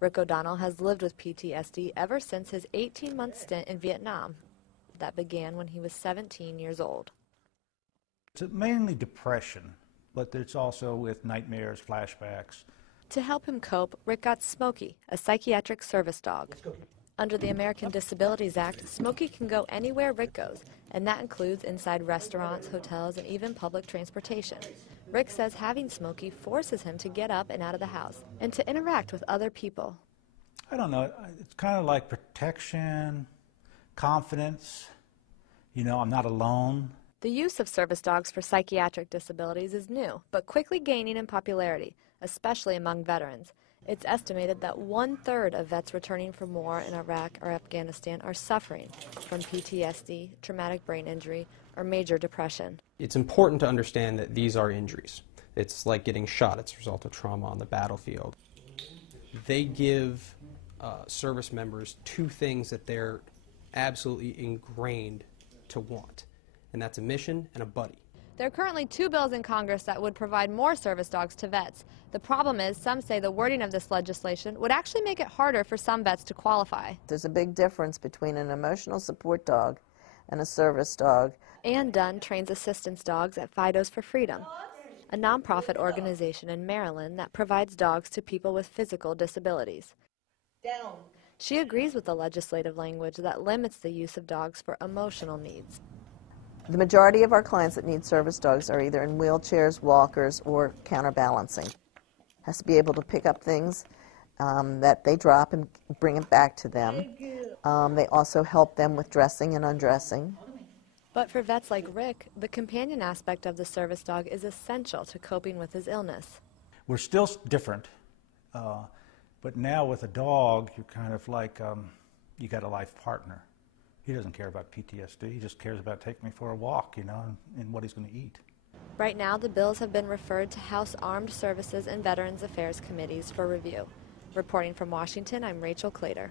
Rick O'Donnell has lived with PTSD ever since his 18-month stint in Vietnam. That began when he was 17 years old. It's mainly depression, but it's also with nightmares, flashbacks. To help him cope, Rick got Smokey, a psychiatric service dog. Under the American Disabilities Act, Smokey can go anywhere Rick goes, and that includes inside restaurants, hotels, and even public transportation. Rick says having Smokey forces him to get up and out of the house and to interact with other people. I don't know, it's kind of like protection, confidence, I'm not alone. The use of service dogs for psychiatric disabilities is new, but quickly gaining in popularity, especially among veterans. It's estimated that 1/3 of vets returning from war in Iraq or Afghanistan are suffering from PTSD, traumatic brain injury, or major depression. It's important to understand that these are injuries. It's like getting shot. It's a result of trauma on the battlefield. They give service members two things that they're absolutely ingrained to want, and that's a mission and a buddy. There are currently 2 bills in Congress that would provide more service dogs to vets. The problem is, some say the wording of this legislation would actually make it harder for some vets to qualify. There's a big difference between an emotional support dog and a service dog. Ann Dunn trains assistance dogs at Fidos for Freedom, a nonprofit organization in Maryland that provides dogs to people with physical disabilities. She agrees with the legislative language that limits the use of dogs for emotional needs. The majority of our clients that need service dogs are either in wheelchairs, walkers, or counterbalancing. Has to be able to pick up things that they drop and bring it back to them. They also help them with dressing and undressing. But for vets like Rick, the companion aspect of the service dog is essential to coping with his illness. We're still different, but now with a dog, you're kind of like, you got a life partner. He doesn't care about PTSD, he just cares about taking me for a walk, and what he's going to eat. Right now, the bills have been referred to House Armed Services and Veterans Affairs Committees for review. Reporting from Washington, I'm Rachel Clater.